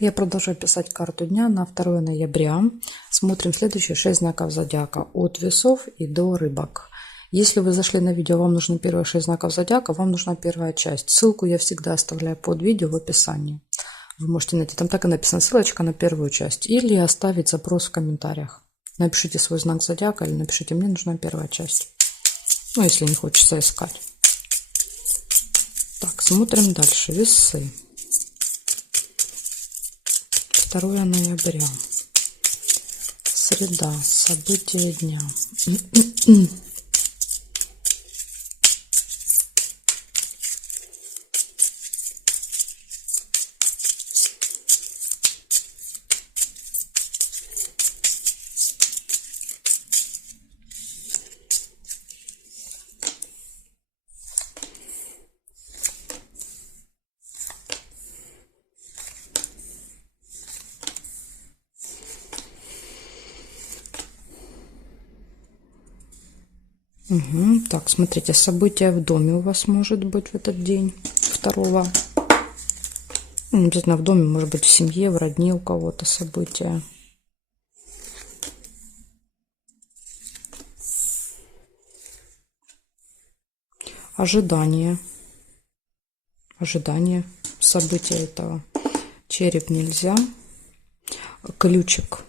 Я продолжаю писать карту дня на 2 ноября. Смотрим следующие 6 знаков зодиака от весов и до рыбок. Если вы зашли на видео, вам нужны первые 6 знаков зодиака, вам нужна первая часть. Ссылку я всегда оставляю под видео в описании. Вы можете найти, там так и написано, ссылочка на первую часть. Или оставить запрос в комментариях. Напишите свой знак зодиака или напишите, мне нужна первая часть. Ну, если не хочется искать. Так, смотрим дальше. Весы. 2 ноября. Среда. События дня. Так, смотрите, события в доме у вас может быть в этот день, 2. Не обязательно в доме, может быть в семье, в родне у кого-то события. Ожидание. Ожидание события этого. Череп нельзя. Ключик.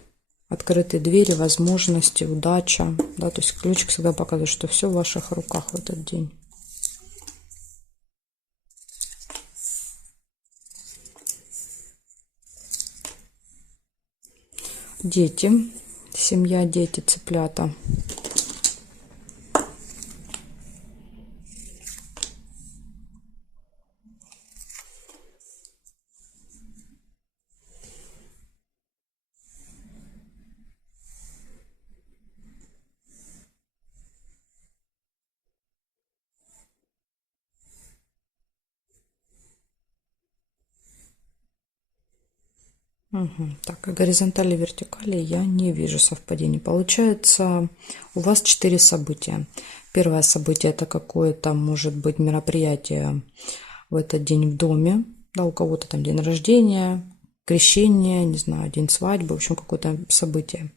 Открытые двери, возможности, удача. Да, то есть ключик всегда показывает, что все в ваших руках в этот день. Дети. Семья, дети, цыплята. Так, и горизонтали, вертикали я не вижу совпадений. Получается, у вас 4 события. Первое событие — это какое-то, может быть, мероприятие в этот день в доме. Да, у кого-то там день рождения, крещение, не знаю, день свадьбы, в общем, какое-то событие.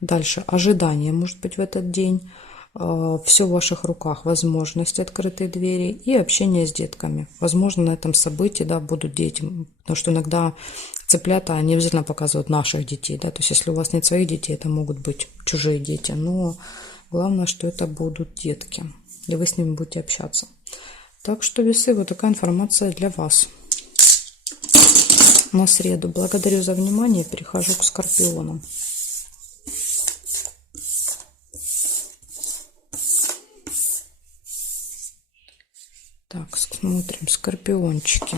Дальше ожидание может быть в этот день. Все в ваших руках, возможности, открытые двери и общение с детками. Возможно, на этом событии, да, будут дети, потому что иногда цыплята не обязательно показывают наших детей, да, то есть если у вас нет своих детей, это могут быть чужие дети, но главное, что это будут детки, и вы с ними будете общаться. Так что весы, вот такая информация для вас на среду. Благодарю за внимание, перехожу к скорпионам. Так, смотрим, скорпиончики.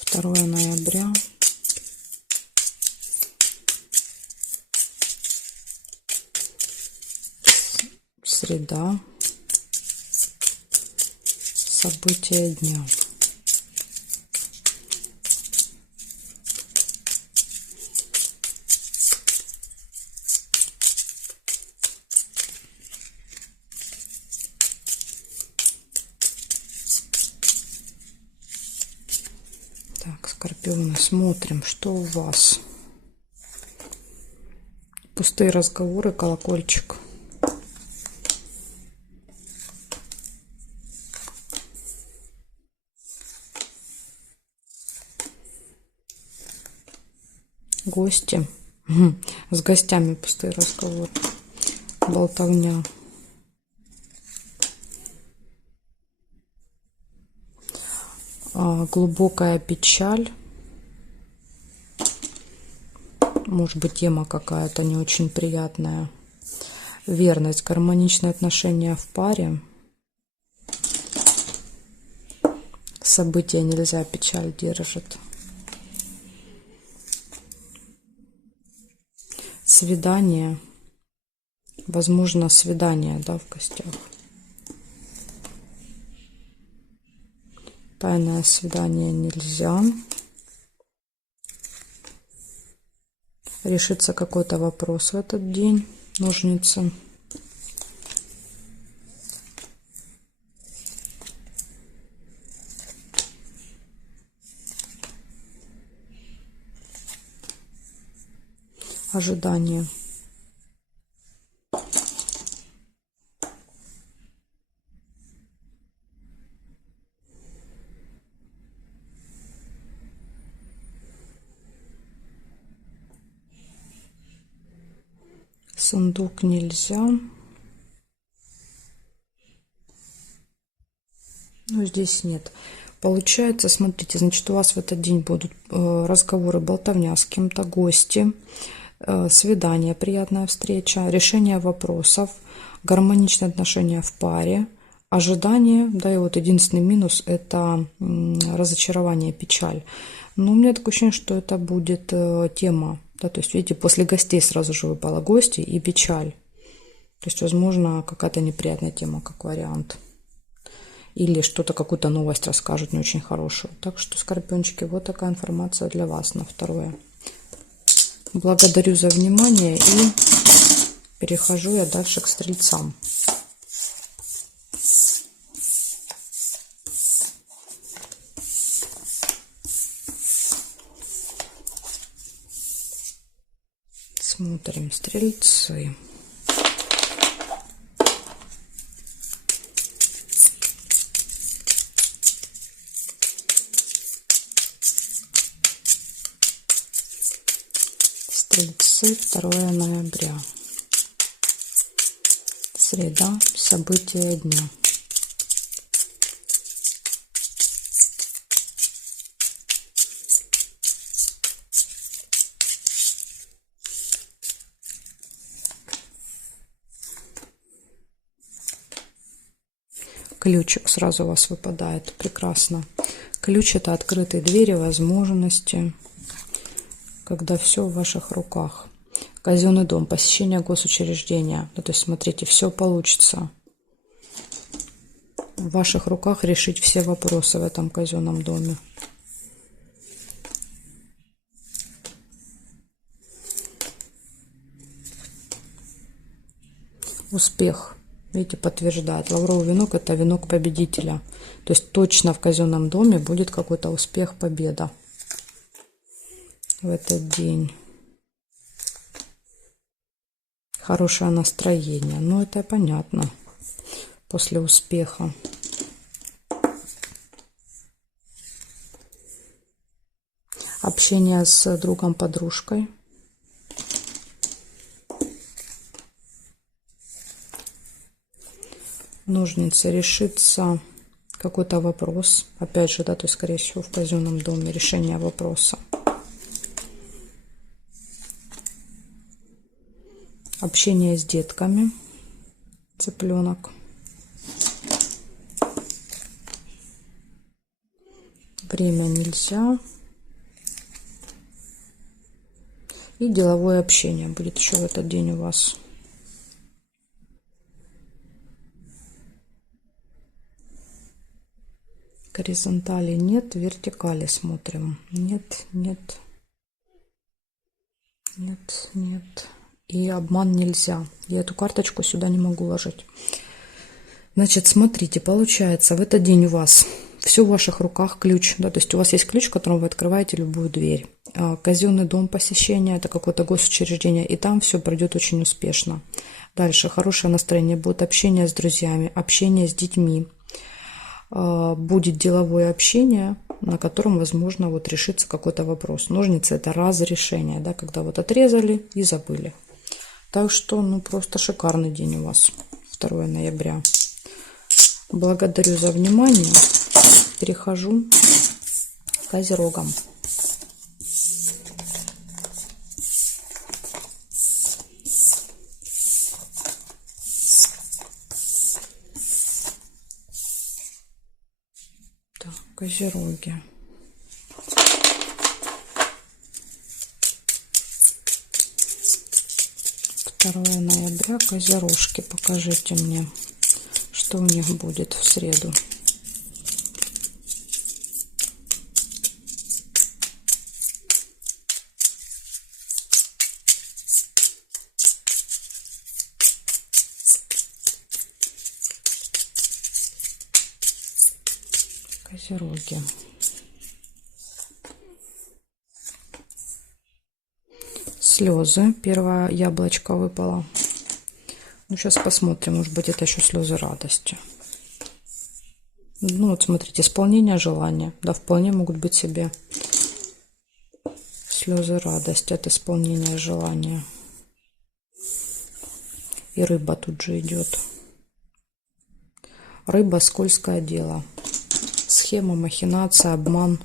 Второе ноября. Среда. События дня. Так, скорпионы, смотрим, что у вас. Пустые разговоры, колокольчик. Гости. С гостями пустые разговоры. Болтовня. Глубокая печаль. Может быть, тема какая-то не очень приятная. Верность, гармоничные отношения в паре. События нельзя, печаль держит. Свидание. Возможно, свидание, да, в гостях. Тайное свидание нельзя. Решится какой-то вопрос в этот день. Ножницы. ожидание. Сундук нельзя. Ну, здесь нет. Получается, смотрите, значит, у вас в этот день будут разговоры, болтовня с кем-то, гости, свидание, приятная встреча, решение вопросов, гармоничные отношения в паре, ожидание, да, и вот единственный минус – это разочарование, печаль. Но у меня такое ощущение, что это будет тема, да, то есть, видите, после гостей сразу же выпало гости и печаль. То есть, возможно, какая-то неприятная тема, как вариант. Или что-то, какую-то новость расскажут не очень хорошую. Так что, скорпиончики, вот такая информация для вас на 2. Благодарю за внимание и перехожу я дальше к стрельцам. Смотрим, стрельцы. Стрельцы, 2 ноября. Среда, события дня. Ключик сразу у вас выпадает. Прекрасно. Ключ – это открытые двери, возможности, когда все в ваших руках. Казенный дом, посещение госучреждения. Ну, то есть, смотрите, все получится. В ваших руках решить все вопросы в этом казенном доме. Успех. Видите, подтверждает. Лавровый венок – это венок победителя. То есть точно в казенном доме будет какой-то успех, победа в этот день. Хорошее настроение. Ну, это понятно. После успеха. Общение с другом, подружкой. Ножницы. Решится какой-то вопрос. Опять же, да, то есть, скорее всего, в казенном доме решение вопроса. Общение с детками. Цыпленок. Время нельзя. И деловое общение будет еще в этот день у вас. Горизонтали нет, вертикали смотрим. Нет, нет, нет, нет. И обман нельзя. Я эту карточку сюда не могу ложить. Значит, смотрите, получается, в этот день у вас все в ваших руках, ключ, да, то есть у вас есть ключ, которым вы открываете любую дверь. Казенный дом, посещение, это какое-то госучреждение, и там все пройдет очень успешно. Дальше хорошее настроение, будет общение с друзьями, общение с детьми. Будет деловое общение, на котором, возможно, вот решится какой-то вопрос. Ножницы – это разрешение, да, когда вот отрезали и забыли. Так что, ну, просто шикарный день у вас, 2 ноября. Благодарю за внимание. Перехожу к козерогам. Так, козероги. Второе ноября, козерожки. Покажите мне, что у них будет в среду. Козероги. Слезы. Первое яблочко выпало. Ну, сейчас посмотрим. Может быть, это еще слезы радости. Ну, вот смотрите, исполнение желания. Да, вполне могут быть себе слезы радости от исполнения желания. И рыба тут же идет. Рыба — скользкое дело. Схема, махинация, обман.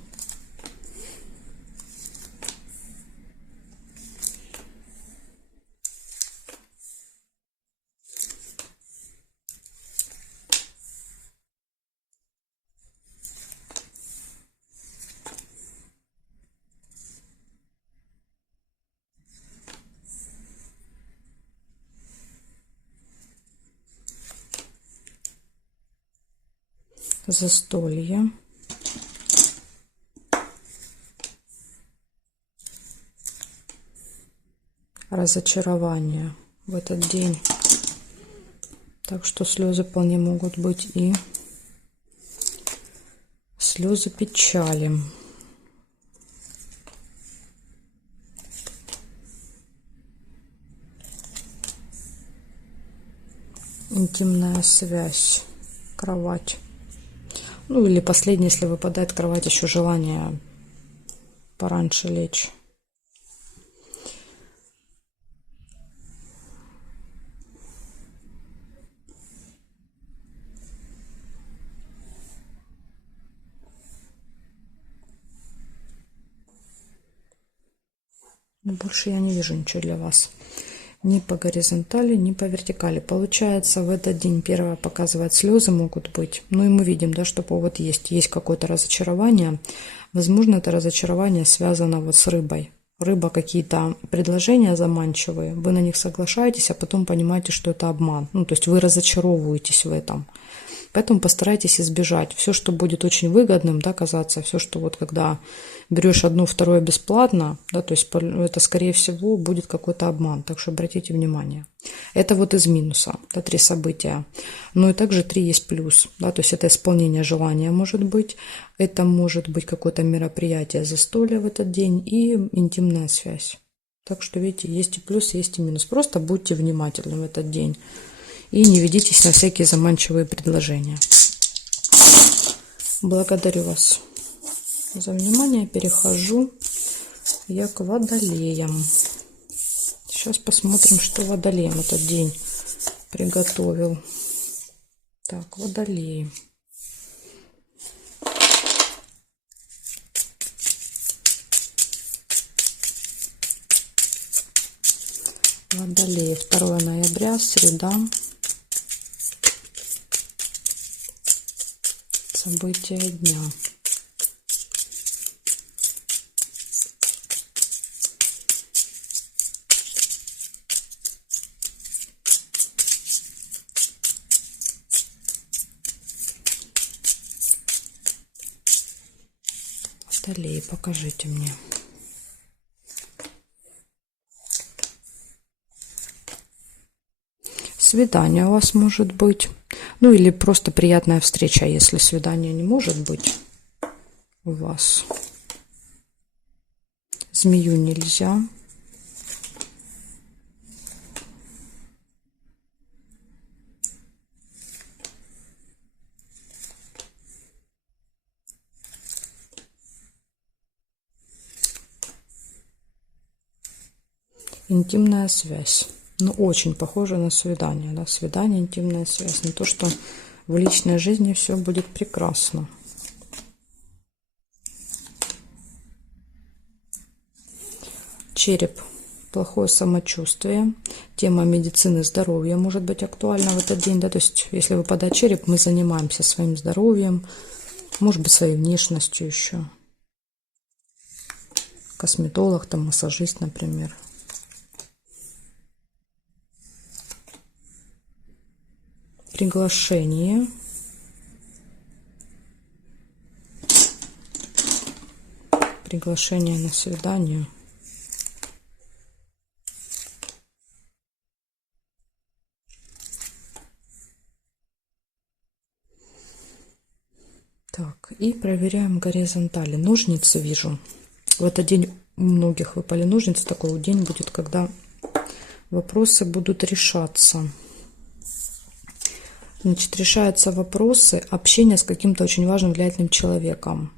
Застолье. Разочарование в этот день. Так что слезы вполне могут быть и слезы печали. Интимная связь. Кровать. Ну или последнее, если выпадает кровать, еще желание пораньше лечь. Но больше я не вижу ничего для вас. Ни по горизонтали, ни по вертикали. Получается, в этот день первое показывает слезы могут быть. Ну и мы видим, да, что повод есть. Есть какое-то разочарование. Возможно, это разочарование связано вот с рыбой. Рыба, какие-то предложения заманчивые. Вы на них соглашаетесь, а потом понимаете, что это обман. Ну, то есть вы разочаровываетесь в этом. Поэтому постарайтесь избежать. Все, что будет очень выгодным, да, казаться, все, что вот когда берешь одно, второе бесплатно, да, то есть это, скорее всего, будет какой-то обман. Так что обратите внимание. Это вот из минуса, да, 3 события. Но и также 3 есть плюс, да, то есть это исполнение желания может быть, это может быть какое-то мероприятие, застолье в этот день и интимная связь. Так что, видите, есть и плюс, есть и минус. Просто будьте внимательны в этот день. И не ведитесь на всякие заманчивые предложения. Благодарю вас за внимание. Перехожу я к водолеям. Сейчас посмотрим, что водолеям этот день приготовил. Так, водолеи. Водолеи. 2 ноября, среда. События дня. Водолеи, покажите мне. Свидание у вас может быть. Ну или просто приятная встреча, если свидание не может быть у вас. Змею нельзя. Интимная связь. Ну, очень похоже на свидание. Да? Свидание, интимная связь. Не то, что в личной жизни все будет прекрасно. Череп. Плохое самочувствие. Тема медицины, здоровья может быть актуальна в этот день. Да? То есть, если выпадает череп, мы занимаемся своим здоровьем. Может быть, своей внешностью еще. Косметолог, там, массажист, например. Приглашение. Приглашение на свидание. Так, и проверяем горизонтали. Ножницы вижу. В этот день у многих выпали ножницы, такой вот день будет, когда вопросы будут решаться. Значит, решаются вопросы общения с каким-то очень важным, влиятельным человеком.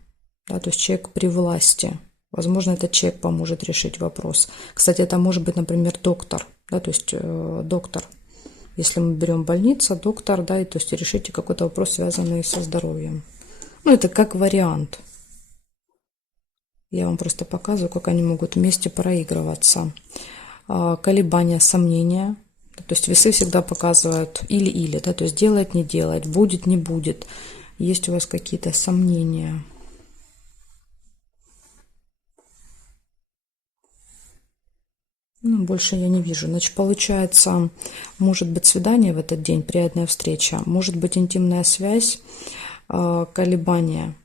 Да, то есть человек при власти. Возможно, этот человек поможет решить вопрос. Кстати, это может быть, например, доктор. Да, то есть доктор. Если мы берем больницу, доктор, да, и то есть решите какой-то вопрос, связанный со здоровьем. Ну, это как вариант. Я вам просто показываю, как они могут вместе проигрываться. Колебания, сомнения. То есть весы всегда показывают или-или, да, то есть делать, не делать, будет, не будет. Есть у вас какие-то сомнения. Ну, больше я не вижу. Значит, получается, может быть свидание в этот день, приятная встреча, может быть интимная связь, колебания,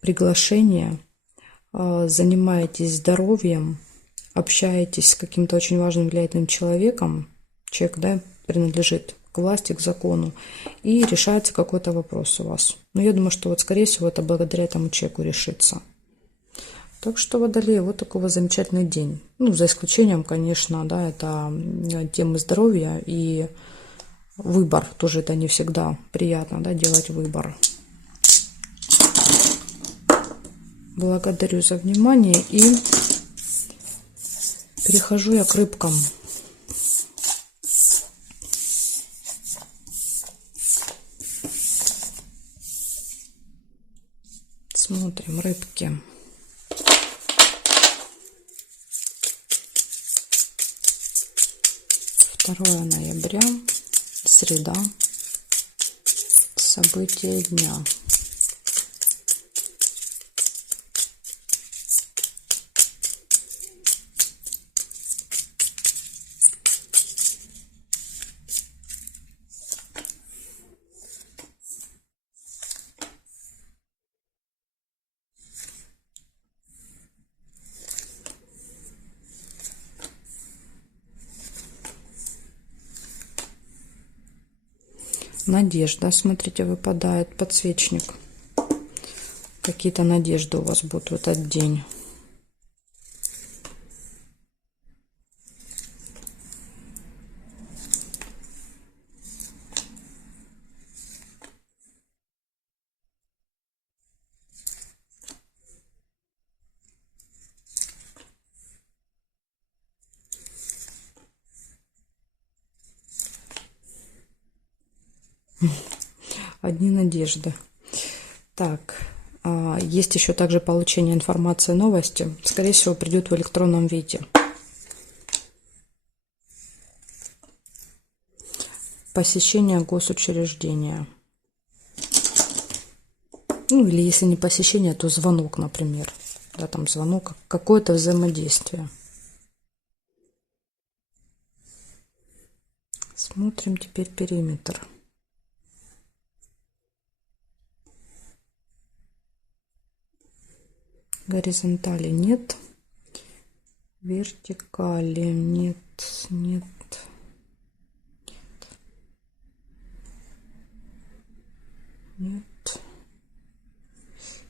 приглашение, занимаетесь здоровьем, общаетесь с каким-то очень важным, влиятельным человеком, человек, да, принадлежит к власти, к закону, и решается какой-то вопрос у вас. Но я думаю, что вот, скорее всего, это благодаря этому человеку решится. Так что, Водолеи, вот такой вот замечательный день. Ну, за исключением, конечно, да, это темы здоровья и выбор. Тоже это не всегда приятно, да, делать выбор. Благодарю за внимание и перехожу я к рыбкам. Смотрим рыбки. 2 ноября, среда, события дня. Надежда, смотрите, выпадает подсвечник. Какие-то надежды у вас будут в этот день. Одни надежды. Так, есть еще также получение информации, новости. Скорее всего, придет в электронном виде. Посещение госучреждения. Ну, или если не посещение, то звонок, например. Да, там звонок, какое-то взаимодействие. Смотрим теперь периметр. Горизонтали нет, вертикали нет, нет, нет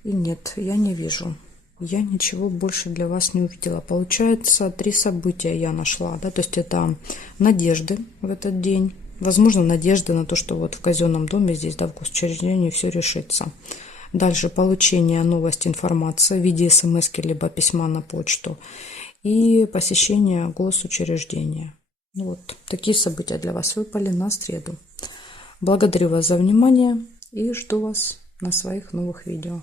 и нет. Я не вижу. Я ничего больше для вас не увидела. Получается, 3 события я нашла, да, то есть это надежды в этот день. Возможно, надежды на то, что вот в казенном доме здесь, да, в госучреждении все решится. Дальше получение новости, информации в виде смс либо письма на почту. И посещение госучреждения. Вот такие события для вас выпали на среду. Благодарю вас за внимание и жду вас на своих новых видео.